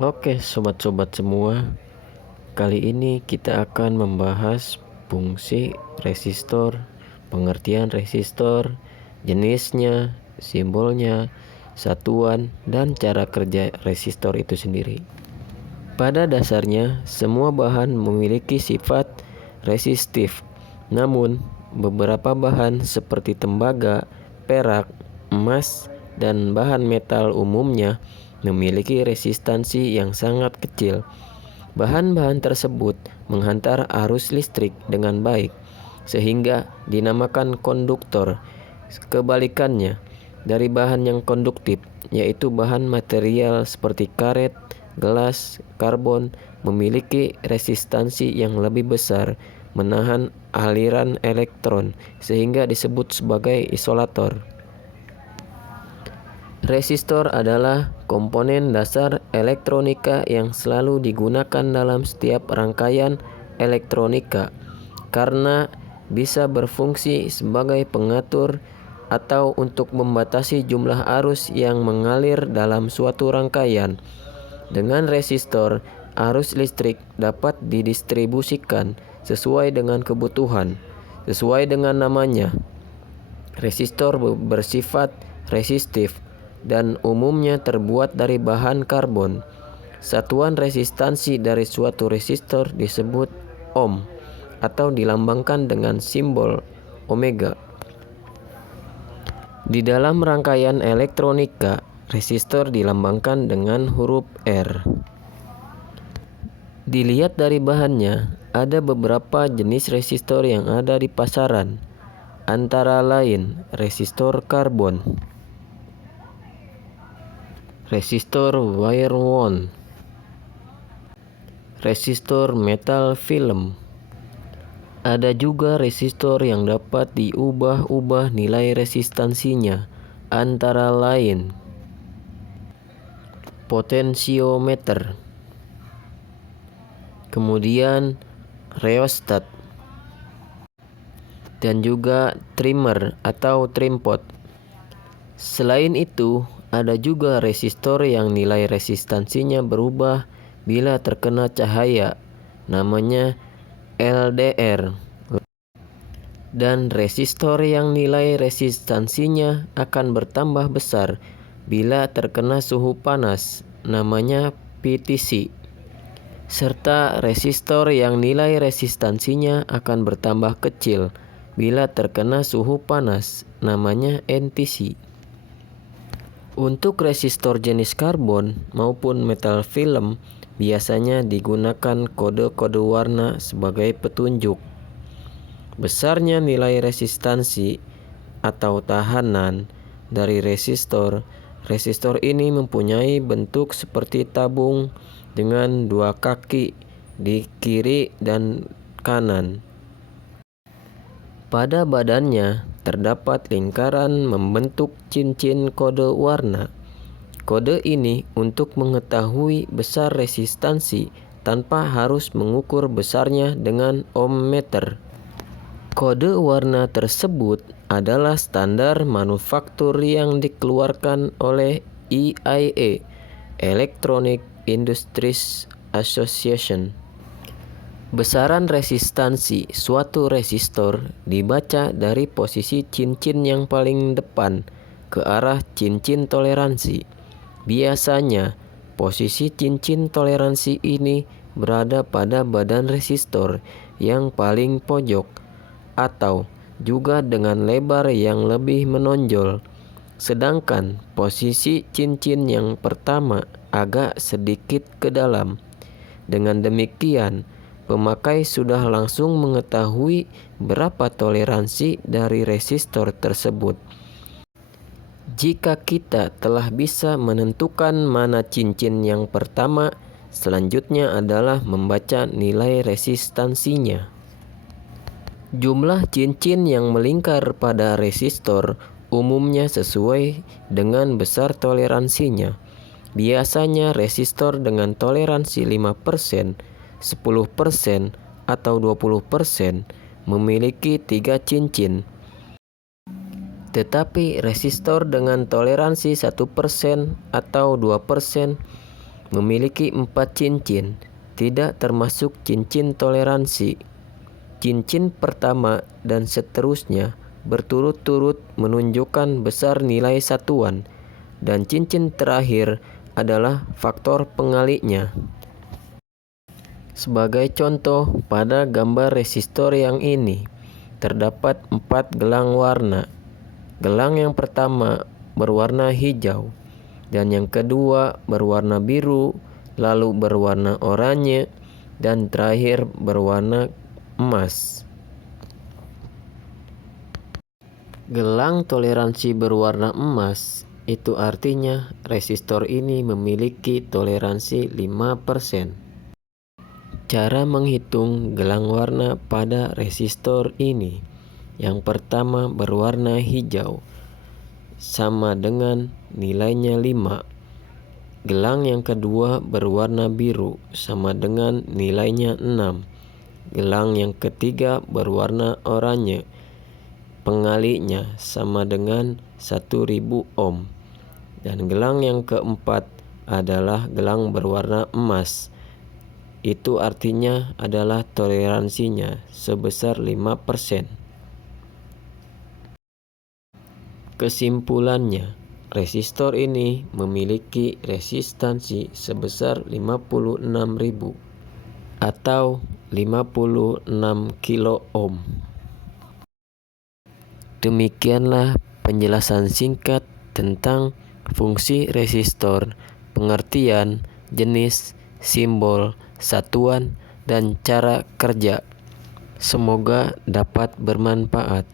Oke, sobat-sobat semua, kali ini kita akan membahas fungsi resistor, pengertian resistor, jenisnya, simbolnya, satuan, dan cara kerja resistor itu sendiri. Pada dasarnya, semua bahan memiliki sifat resistif. Namun, beberapa bahan seperti tembaga, perak, emas, dan bahan metal umumnya memiliki resistansi yang sangat kecil. Bahan-bahan tersebut menghantar arus listrik dengan baik, sehingga dinamakan konduktor. Kebalikannya, dari bahan yang konduktif, yaitu bahan material seperti karet, gelas, karbon, memiliki resistansi yang lebih besar, menahan aliran elektron, sehingga disebut sebagai isolator. Resistor adalah komponen dasar elektronika yang selalu digunakan dalam setiap rangkaian elektronika karena bisa berfungsi sebagai pengatur atau untuk membatasi jumlah arus yang mengalir dalam suatu rangkaian. Dengan resistor, arus listrik dapat didistribusikan sesuai dengan kebutuhan. Sesuai dengan namanya, resistor bersifat resistif dan umumnya terbuat dari bahan karbon. Satuan resistansi dari suatu resistor disebut ohm atau dilambangkan dengan simbol omega. Di dalam rangkaian elektronika, resistor dilambangkan dengan huruf R. Dilihat dari bahannya, ada beberapa jenis resistor yang ada di pasaran, antara lain resistor karbon, resistor wire wound, resistor metal film. Ada juga resistor yang dapat diubah-ubah nilai resistansinya, antara lain potensiometer, kemudian rheostat, dan juga trimmer atau trimpot. Selain itu, ada juga resistor yang nilai resistansinya berubah bila terkena cahaya, namanya LDR. Dan resistor yang nilai resistansinya akan bertambah besar bila terkena suhu panas, namanya PTC. Serta resistor yang nilai resistansinya akan bertambah kecil bila terkena suhu panas, namanya NTC. Untuk resistor jenis karbon maupun metal film, biasanya digunakan kode-kode warna sebagai petunjuk. Besarnya nilai resistansi atau tahanan dari resistor. Resistor ini mempunyai bentuk seperti tabung dengan dua kaki di kiri dan kanan. Pada badannya terdapat lingkaran membentuk cincin kode warna. Kode ini untuk mengetahui besar resistansi tanpa harus mengukur besarnya dengan ohmmeter. Kode warna tersebut adalah standar manufaktur yang dikeluarkan oleh EIA, Electronic Industries Association. Besaran resistansi suatu resistor dibaca dari posisi cincin yang paling depan ke arah cincin toleransi. Biasanya, posisi cincin toleransi ini berada pada badan resistor yang paling pojok atau juga dengan lebar yang lebih menonjol. Sedangkan posisi cincin yang pertama agak sedikit ke dalam. Dengan demikian, pemakai sudah langsung mengetahui berapa toleransi dari resistor tersebut. Jika kita telah bisa menentukan mana cincin yang pertama, selanjutnya adalah membaca nilai resistansinya. Jumlah cincin yang melingkar pada resistor umumnya sesuai dengan besar toleransinya. Biasanya resistor dengan toleransi 5%, 10%, atau 20% memiliki 3 cincin. Tetapi resistor dengan toleransi 1% atau 2% memiliki 4 cincin, tidak termasuk cincin toleransi. Cincin pertama dan seterusnya berturut-turut menunjukkan besar nilai satuan, dan cincin terakhir adalah faktor pengaliknya. Sebagai contoh, pada gambar resistor yang ini, terdapat 4 gelang warna. Gelang yang pertama berwarna hijau, dan yang kedua berwarna biru, lalu berwarna oranye, dan terakhir berwarna emas. Gelang toleransi berwarna emas itu artinya resistor ini memiliki toleransi 5%. Cara menghitung gelang warna pada resistor ini. Yang pertama berwarna hijau, sama dengan nilainya 5. Gelang yang kedua berwarna biru, sama dengan nilainya 6. Gelang yang ketiga berwarna oranye, pengaliknya sama dengan 1000 ohm. Dan gelang yang keempat adalah gelang berwarna emas. Itu artinya adalah toleransinya sebesar 5%. Kesimpulannya, resistor ini memiliki resistansi sebesar 56.000 atau 56 kilo ohm. Demikianlah penjelasan singkat tentang fungsi resistor, pengertian, jenis, simbol, satuan, dan cara kerja. Semoga dapat bermanfaat.